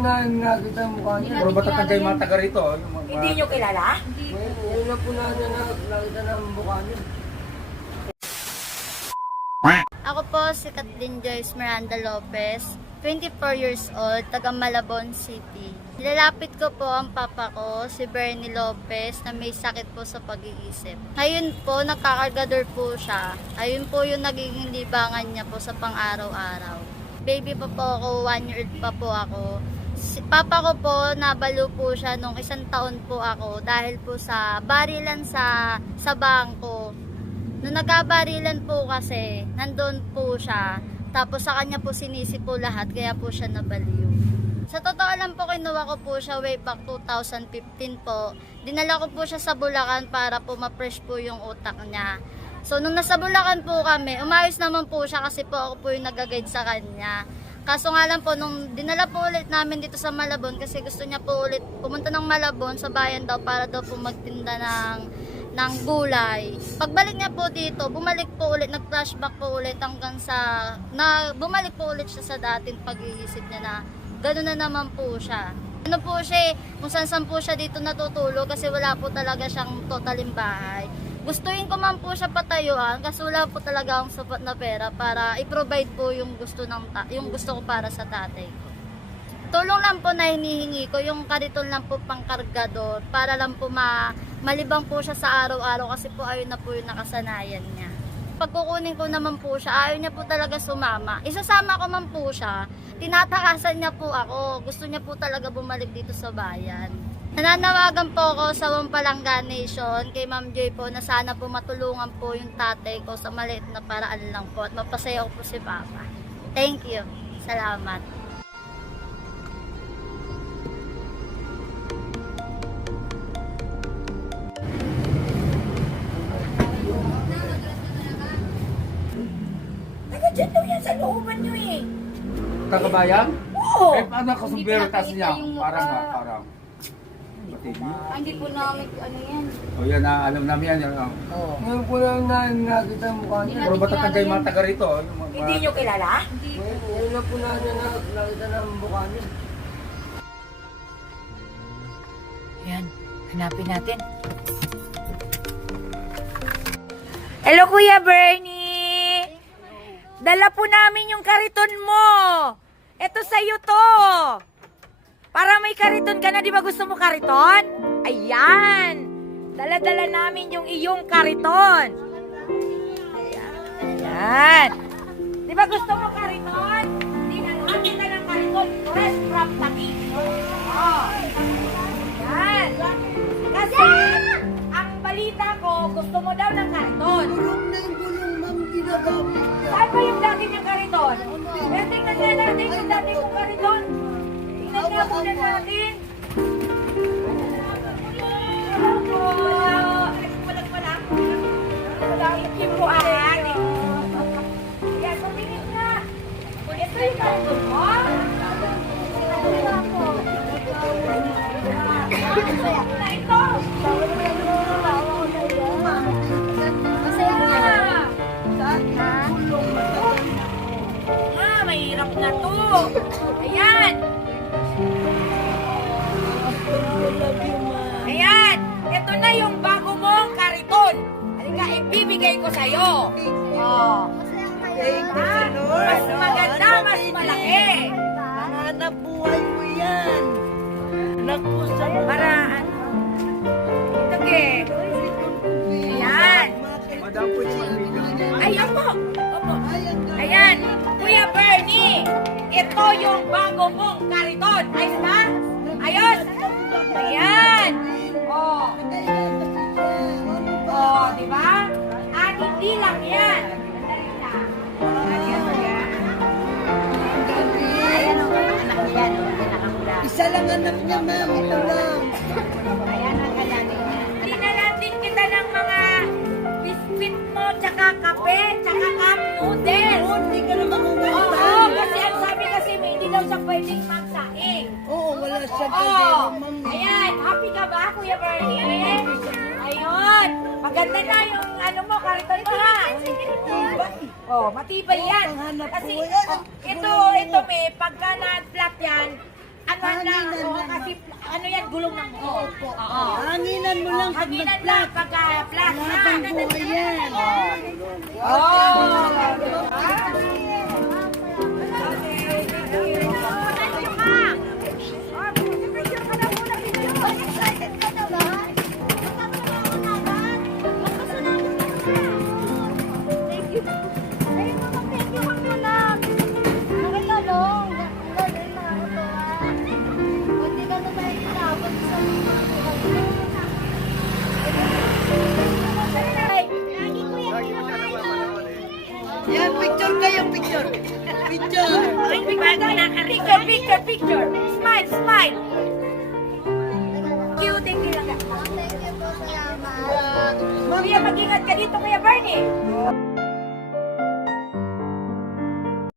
na nakita ang mukha niya. Puro ba't ang kayo mga taga rito? Yung mga- Hindi nyo kilala? Ngayon lang po na na nakita na ang mukha niya. Ako po si Kathleen Joyce Miranda Lopez, 24 years old, taga Malabon City. Nilalapit ko po ang papa ko, si Bernie Lopez, na may sakit po sa pag-iisip. Ngayon po, nagkakargador po siya. Ayun po yung nagiging libangan niya po sa pang-araw-araw. Baby pa po ako, one year old pa po ako. Papa ko po, nabalo po siya nung isang taon po ako dahil po sa barilan sa, sa bangko. Nung nagkabarilan po kasi, nandun po siya. Tapos sa kanya po sinisi po lahat, kaya po siya nabaliw. Sa totoo lang po, kinuha ko po siya way back 2015 po. Dinala ko po siya sa Bulacan para po ma-fresh po yung utak niya. So, nung nasa Bulacan po kami, umayos naman po siya kasi po ako po yung nag-guide sa kanya. Kaso nga lang po, nung dinala po ulit namin dito sa Malabon, kasi gusto niya po ulit pumunta ng Malabon sa bayan daw para daw po magtinda ng ng gulay. Pagbalik niya po dito, bumalik po ulit, nag-flashback po ulit hanggang sa, na bumalik po ulit siya sa dating pag-iisip niya na gano'n na naman po siya. Ano po siya, eh, kung saan saan po siya dito natutulog kasi wala po talaga siyang totaling bahay. Gustuin ko man po siya patayuan kasi wala po talaga akong sapat na pera para i-provide po yung gusto ng yung gusto ko para sa tatay ko. Tulong lang po na hinihingi ko, yung kariton lang po pang kargador para lang po ma malibang po siya sa araw-araw kasi po ayun na po yung nakasanayan niya. Pagkukunin ko naman po siya, ayaw niya po talaga sumama. Isasama ko man po siya, tinatakasan niya po ako. Gusto niya po talaga bumalik dito sa bayan. Nananawagan po ako sa Wampalanga Nation kay Ma'am Joy po na sana po matulungan po yung tatay ko sa maliit na paraan lang po at mapasaya ko po si Papa. Thank you. Salamat. Taga dyan daw yan sa looban nyo eh. Kakabayan? Oo. Eh, paano sumbero pinakita tas niya? yung Parang nga, parang. Niya. Ah, hindi po namin, ano yan. O yan, na, alam namin yan. Yung, Oo. Ngayon po lang na nakita ang mukha niya. puro ba't ang kayo mga taga rito? Yung mga- Hindi nyo kilala? Ngayon ngayon lang po na na nakita na ang mukha niya. Yan. Hanapin natin. Hello, Kuya Bernie! Dala po namin yung kariton mo! Ito sa'yo to! Para may kariton ka na, di ba gusto mo kariton? Ayan! Dala-dala namin yung iyong kariton! Ayan! Di ba gusto mo kariton? Hindi na naman kita ng kariton. Fresh from Taguig. Oh. Yan. Kasi, ang balita ko, gusto mo daw ng kariton. Gulong na yung gulong, ma'am, ginagamit niya. Saan ba yung dati niyang kariton? Pero tingnan nga natin yung dati kong kariton. Muna natin. Thank you po, ah. Yan, tumingin na. Ito yung kariton mo? Ito. Masaya ka. Ah, mahirap na to. Ayan. Ayan. Ito na yung bago mong kariton. Halika, ibibigay ko sa'yo. Oh. Ah, mas maganda, mas malaki. Hanap buhay ko yan. Naku, sa Para, ano? Sige. Ayan. Ay, opo. Opo. Ayan. Kuya Bernie, ito yung bago mong kariton. Ayos ba? Ayos? Ayan. Oh. Oh, di ba? At hindi lang yan. Ayan o, anak niya yan, o, pinakamula. Isa lang anak niya, ma'am. Ito lang. Ayan ang kalanin niya. Dinalan din kita ng mga biscuit mo, tsaka kape, tsaka cup noodles. Hindi ka na makuha. Oo, kasi ang sabi kasi hindi daw siya pwedeng magsaing. Oh, ayan, happy ka ba, Kuya Bernie? Ayun, maganda na yung ano mo, karton mo ha. Oh, matibay yan. Kasi oh, ito, ito me, pagka na-flat yan, ano na, oh, kasi ano yan, gulong ng buo. Oo. Hanginan mo lang pag Hanginan lang nag-flat. pagka flat. Buhay yan. Oh, oh. Picture! Picture! Picture! Picture! Picture! Smile! Smile! Cute! Thank you lang. Thank you po, salamat. Kuya, mag-ingat ka dito, Kuya Bernie.